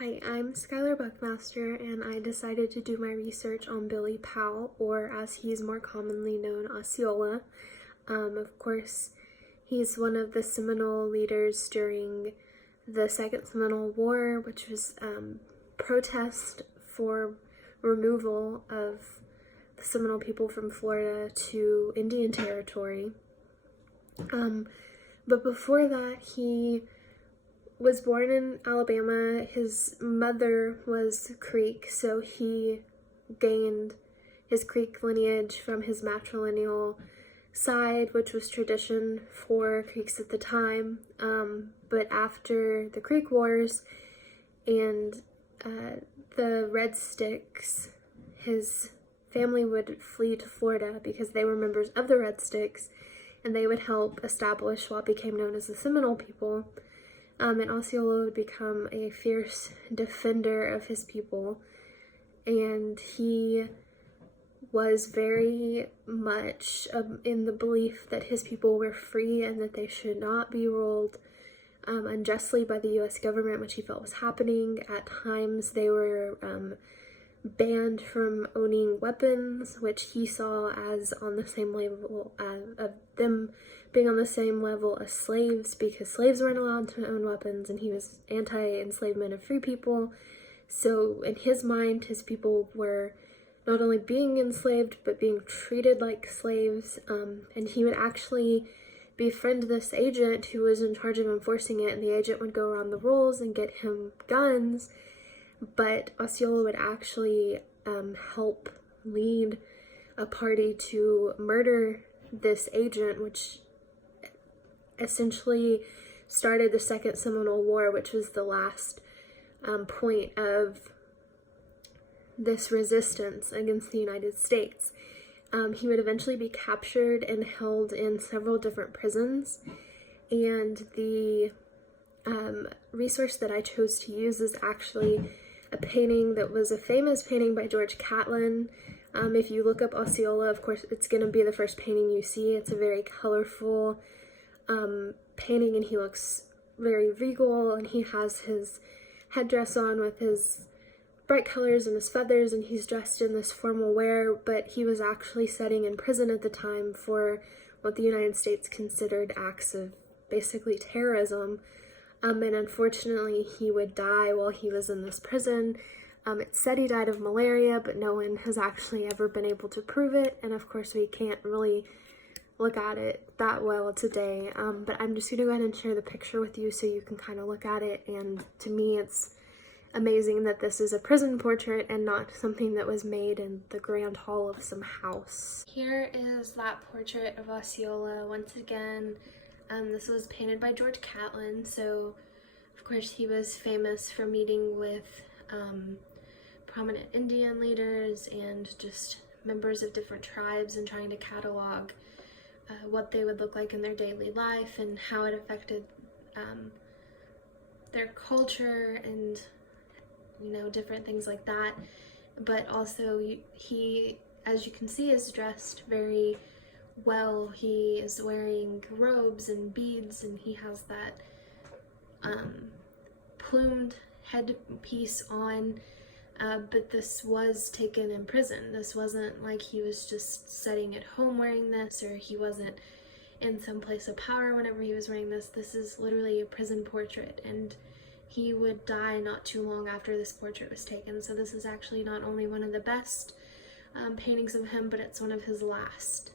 Hi, I'm Skylar Buckmaster, and I decided to do my research on Billy Powell, or as he's more commonly known, Osceola. Of course, he's one of the Seminole leaders during the Second Seminole War, which was protest for removal of the Seminole people from Florida to Indian Territory. But before that, he was born in Alabama. His mother was Creek, so he gained his Creek lineage from his matrilineal side, which was tradition for Creeks at the time. But after the Creek Wars and the Red Sticks, his family would flee to Florida because they were members of the Red Sticks, and they would help establish what became known as the Seminole people. And Osceola would become a fierce defender of his people, and he was very much in the belief that his people were free and that they should not be ruled unjustly by the U.S. government, which he felt was happening. At times they were banned from owning weapons, which he saw as on the same level of them being on the same level as slaves, because slaves weren't allowed to own weapons, and he was anti-enslavement of free people. So in his mind, his people were not only being enslaved, but being treated like slaves, and he would actually befriend this agent who was in charge of enforcing it, and the agent would go around the rules and get him guns, but Osceola would actually help lead a party to murder this agent, which essentially started the Second Seminole War, which was the last point of this resistance against the United States. He would eventually be captured and held in several different prisons, and the resource that I chose to use is actually a painting that was a famous painting by George Catlin. If you look up Osceola, of course, it's going to be the first painting you see. It's a very colorful painting, and he looks very regal, and he has his headdress on with his bright colors and his feathers, and he's dressed in this formal wear, but he was actually sitting in prison at the time for what the United States considered acts of basically terrorism. And unfortunately, he would die while he was in this prison. It said he died of malaria, but no one has actually ever been able to prove it, and of course we can't really look at it that well today. But I'm just going to go ahead and share the picture with you so you can kind of look at it, and to me it's amazing that this is a prison portrait and not something that was made in the grand hall of some house. Here is that portrait of Osceola once again. This was painted by George Catlin, so of course he was famous for meeting with prominent Indian leaders and just members of different tribes and trying to catalog what they would look like in their daily life and how it affected their culture and, you know, different things like that. But also he, as you can see, is dressed very well. He is wearing robes and beads, and he has that plumed headpiece on, but this was taken in prison. This wasn't like he was just sitting at home wearing this, or he wasn't in some place of power whenever he was wearing this. This is literally a prison portrait, and he would die not too long after this portrait was taken. So this is actually not only one of the best paintings of him, but it's one of his last.